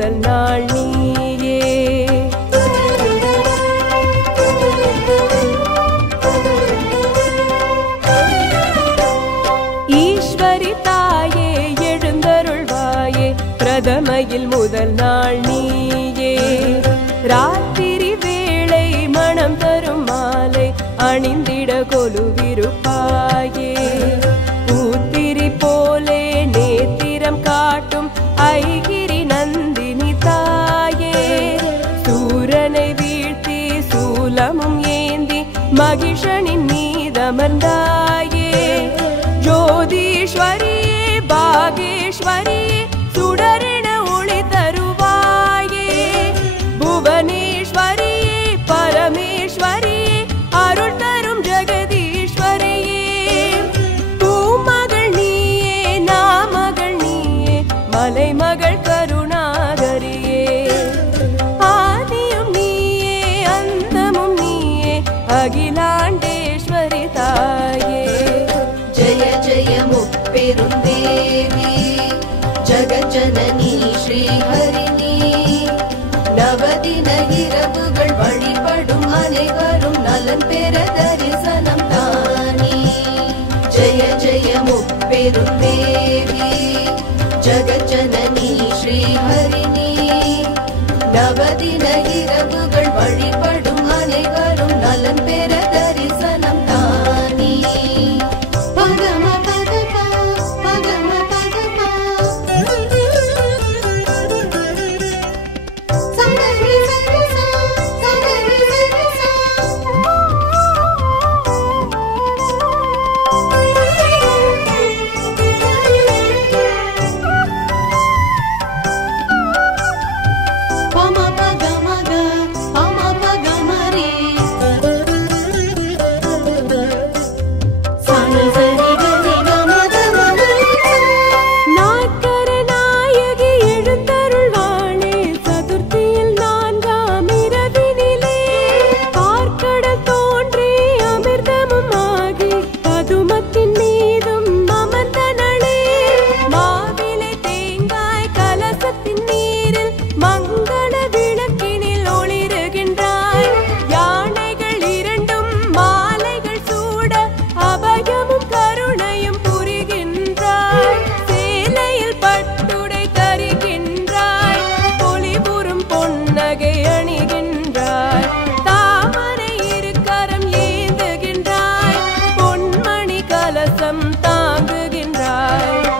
முதல் நாள் நீயே. ஈஸ்வரி தாயே எழுந்தருள்வாயே, பிரதமையில் முதல் நாள் நீயே. ராத்திரி வேளை மனம் தரும் மாலை அணிந்திட கொலுவிருப்பாயே. பூத்திரி போலே நேத்திரம் காட்டும் ஐகிரி நந்தினி தாயே. சூரனை வீழ்த்தி சூலமும் ஏந்தி மகிஷனின் மீதமர்ந்தாயே. ஜோதீஸ்வரியே பாகேஸ்வரியே சுடரின ஒளி தருவாயே. புவனேஸ்வரியே பரமேஸ்வரியே அருள் தரும் ஜெகதீஸ்வரியே. பூமகள் நீயே நாமகள் நீயே மலைமகள் கருணாகரியே. ஆதியும் நீயே அந்தமும் நீயே அகிலாண்டேஸ்வரி தாயே. ஜய ஜய முப்பெருந்தேவி ஜகஜனனி ஸ்ரீஹரிணி. நவதின இரவுகள் வழிபடும் அனைவரும் நலன் பெற தரிசனம் தானே. ஜய ஜய முப்பெருந்தேவி ஜகஜனனி ஸ்ரீஹரிணி. நவதின இரவுகள் வழிபடும் அனைவரும் நலன் பெற தரிசனம் தானே.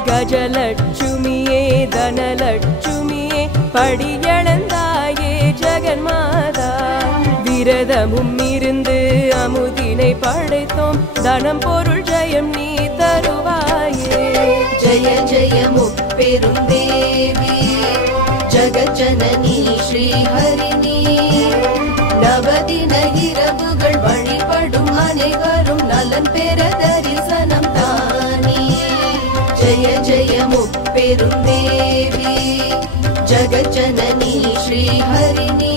கஜலட்சுமியே தனலட்சுமியே படியளந்தாயே ஜெகன்மாதா. விரதமும் இருந்து அமுதினை படைத்தோம், தனம் பொருள் ஜெயம் நீ தருவாயே. ஜய ஜய முப்பெருந்தேவி ஜகஜனனி ஸ்ரீஹரிணி. நவதின இரவுகள் வழிபடும் அனைவரும் நலன் பெற தரிசனம் தானே. ஜய ஜய முப்பெருந்தேவி ஜகஜனனி ஸ்ரீஹரிணி.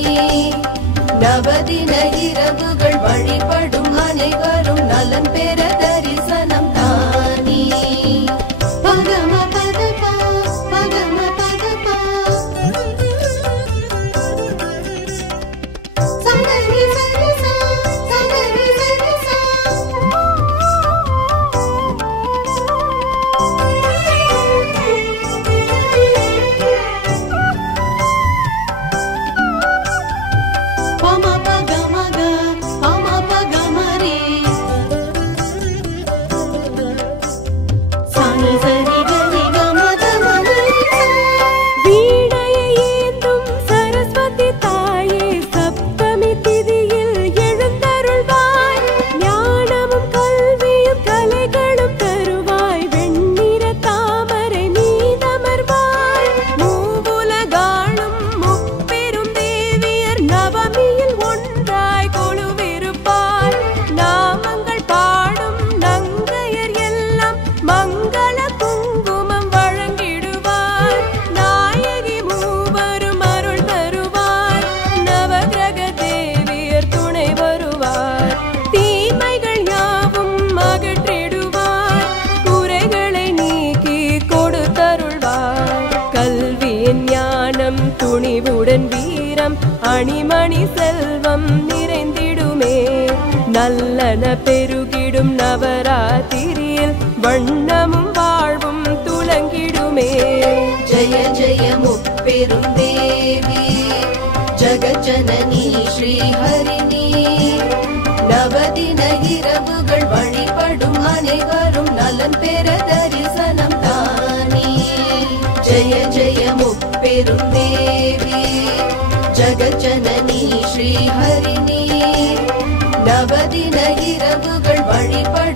நவதின இரவுகள் வழிபடும் அனைவரும் நலன் பெற தரிசனம் தானே. Pama pa ga ma ga, pama pa ga வளமென பெருகிடும் நவராத்திரியில் வண்ணமும் வாழ்வும் துலங்கிடுமே. ஜய ஜய முப்பெரும் தேவி ஜகஜனனி ஸ்ரீஹரிணி நவதின இரவுகள் வழிபடும் அனைவரும் நலன் பெற தரிசனம் தானே. ஜய ஜய முப்பெரும் தேவி ஜகஜனனி ஸ்ரீஹரிணி நவதின இரவுகள் வழிபடும்